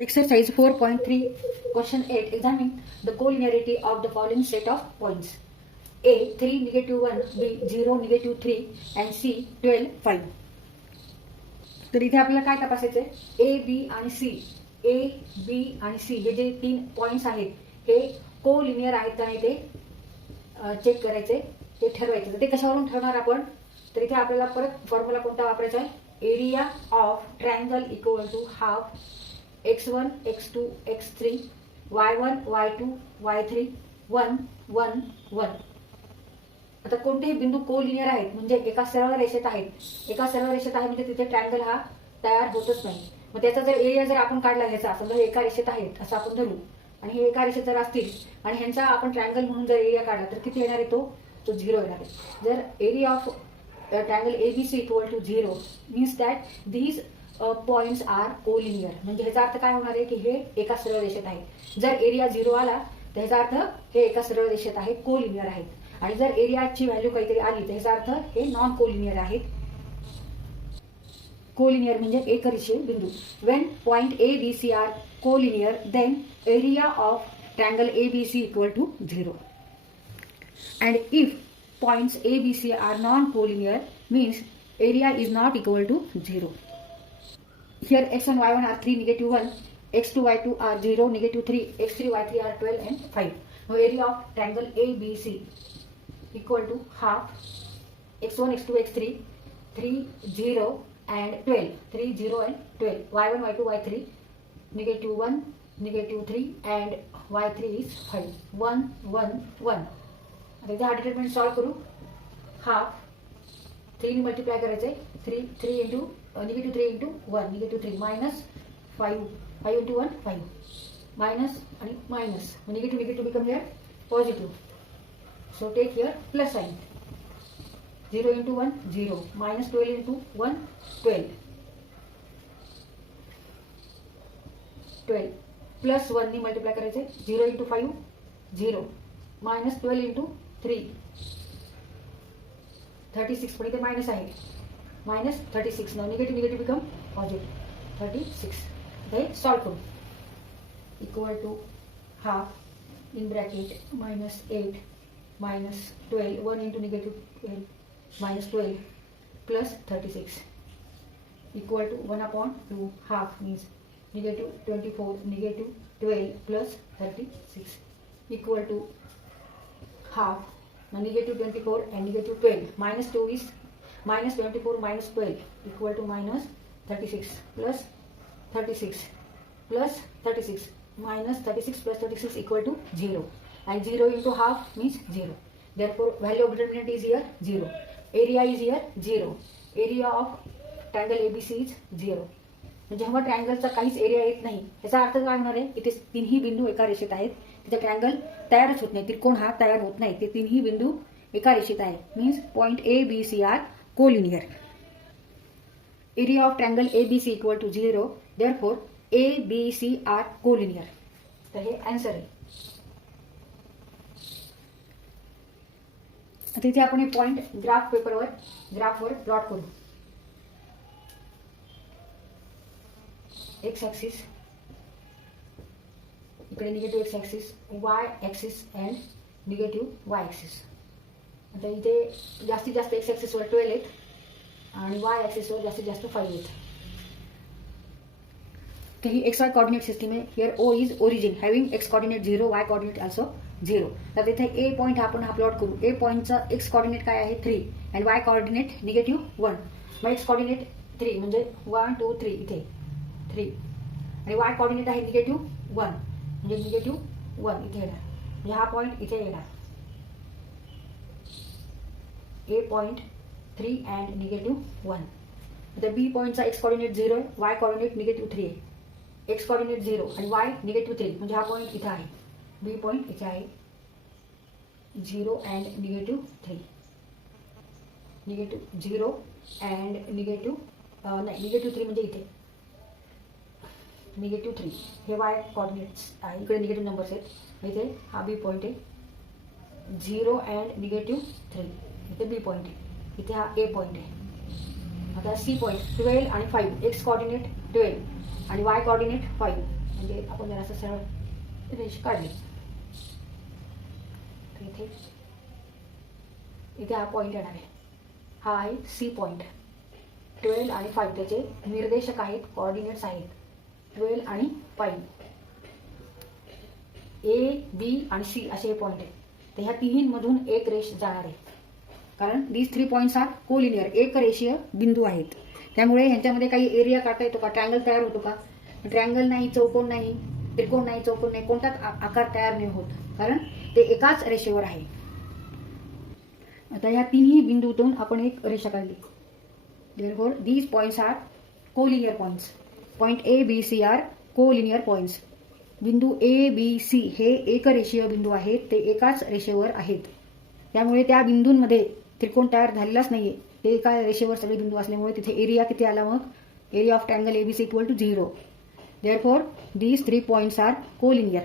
Exercise 4.3, question 8. Examine the collinearity of the following set of points. A. 3, -1, B. 0, -3 and C. 12, 5. तर इथे आपल्याला काय तपासायचं आहे? A, B आणि C. A, B आणि C हे जे तीन पॉइंट्स आहेत हे कोलिनियर आहेत का नाही ते चेक करायचे, ते ठरवायचे. तर ते कशावरून ठरवणार आपण? तर इथे आपल्याला परत फॉर्म्युला कोणता वापरायचा आहे? Area of triangle equal to half x1, x2, x3, y1, y2, y3, 1, 1, 1. आता कोणतेही बिंदू कोलिनियर आहेत म्हणजे एका सरळ रेषेत आहेत. एका सरळ रेषेत आहे म्हणजे तिथे ट्रायंगल हा तयार होतच नाही. मग त्याचा जर एरिया जर आपण काढला ह्याचा, समजा हे एका रेषेत आहेत असं आपण धरू आणि हे एका रेषेत जर असतील आणि ह्यांचा आपण ट्रायंगल म्हणून जर एरिया काढला तर किती येणार आहे? तो 0 येणार आहे. जर area of triangle ABC equal to 0 means that these points are collinear. म्हणजे ह्याचा अर्थ काय होणार आहे की हे एका सरळ रेषेत आहे. जर एरिया 0 आला तर ह्याचा अर्थ हे एका सरळ रेषेत आहे, कोलिनियर आहेत. आणि जर एरियाची व्हॅल्यू काहीतरी आली तर ह्याचा अर्थ हे नॉन कोलिनियर आहेत. कोलिनियर म्हणजे एकरेषीय बिंदू. When point A, B, C are collinear then area of triangle ABC equal to 0. And if points A, B, C are non collinear means area is not equal to 0. Here x1, y1 are 3, -1, x2, y2 are 0, -3, x3, y3 are 12 and 5. Now area of triangle ABC equal to half x1, x2, x3, 3, 0 and 12. 3, 0 and 12. y1, y2, y3, -1, -3 and y3 is 5. 1, 1, 1. आता इथे हा determinant solve करू. Half 3 ने multiply करायचंय. 3 into -3 into 1, -3 minus 5 into 1 5 minus आणि minus. Negative become here positive. So take here plus sign. 0 into 1 0 minus 12 into 1 12 plus 1 ने multiply करायचे. 0 into 5 0 minus 12 into 3 36. पण इथे मायनस आहे. Minus 36. Now negative become positive 36. हे solve करू. Equal to half in bracket -8 -12 1 into -12 -12 plus 36 equal to 1/2. Half means -24 -12 plus 36 equal to half. -24 and -12 -2 is -24 -12 equal to -36 plus 36 plus 36 minus 36 plus 36 equal to 0 and 0 into half means 0. Therefore value of determinant is here 0. Area is here 0. Area of triangle ABC is 0. जेव्हा ट्रायंगलचा काहीच area येत नाही याचा अर्थ काय होणार आहे? इथे तिन्ही बिंदू एका रेषेत आहेत. तिथे ट्रायंगल तयारच होत नाही, त्रिकोण हा तयार होत नाही. ते तिन्ही बिंदू एका रेषेत आहे means point A, B, C are collinear. Area of triangle ABC equal to 0. Therefore A, B, C are collinear. तर हे आन्सर आहे. आता इथे आपण हे पॉइंट ग्राफवर प्लॉट करू. एक्स ॲक्सिस इकडे negative x axis, y axis and negative y axis. आता इथे जास्तीत जास्त एक्स ॲक्सिसवर 12 आहेत आणि वाय ॲक्सिसवर जास्तीत जास्त 5 आहेत. तर ही एक्स वाय कॉर्डिनेट सिस्टीम आहे. Here O is origin having x coordinate 0, y coordinate also 0. तर इथे ए पॉईंट आपण हा प्लॉट करू. ए पॉईंटचा एक्स कॉर्डिनेट काय आहे? 3 अँड वाय कॉर्डिनेट -1. मग एक्स कॉर्डिनेट 3 म्हणजे 1 2 3 इथे 3 आणि वाय कॉर्डिनेट आहे -1 म्हणजे -1 इथे येणार. म्हणजे हा पॉईंट इथे येणार. ए पॉइंट 3 अँड -1. आता बी पॉईंटचा एक्स कॉर्डिनेट 0 आहे, वाय कॉर्डिनेट -3 आहे. एक्स कॉर्डिनेट 0 आणि वाय -3 म्हणजे हा पॉईंट इथे आहे. बी पॉईंट इथे आहे 0 अँड -3 -0 अँड -3 म्हणजे इथे -3 हे वाय कॉर्डिनेट्स आहे. इकडे निगेटिव्ह नंबर्स आहेत. इथे हा बी पॉईंट आहे 0 अँड -3. इथे बी पॉईंट आहे. इथे हा ए पॉईंट आहे. आता सी पॉईंट 12 आणि 5 एक्स कॉर्डिनेट 12 आणि वाय कॉर्डिनेट 5 म्हणजे आपण जरा असं सरळ रेष काढली. तर इथे हा पॉईंट येणार आहे. हा आहे सी पॉईंट. 12 आणि 5 त्याचे निर्देशक आहेत, कोऑर्डिनेट्स आहेत. 12 आणि 5 ए, बी आणि सी असे पॉईंट आहेत. तर ह्या तिन्हींमधून एक रेष जाणार आहे, कारण दीज 3 पॉईंट्स आर कोलिनियर, एक रेषीय बिंदू आहेत. त्यामुळे ह्यांच्यामध्ये काही एरिया काढता येतो का, ट्रायंगल तयार होतो का? ट्रायंगल नाही, चौकोन नाही, त्रिकोण नाही, चौकोन नाही, कोणताच आकार तयार नाही होत, कारण ते एकाच रेषेवर आहे. आता ह्या तिन्ही बिंदूतून आपण एक रेषा काढली. Therefore, these points are collinear points. Point A, B, C are collinear points. बिंदू A, B, C हे एकरेषीय बिंदू आहेत, ते एकाच रेषेवर आहेत. त्यामुळे त्या बिंदूंमध्ये त्रिकोण तयार झालेलाच नाहीये. ते एका रेषेवर सगळे बिंदू असल्यामुळे तिथे एरिया किती आला मग? Area of triangle ABC = 0. Therefore, these 3 points are collinear.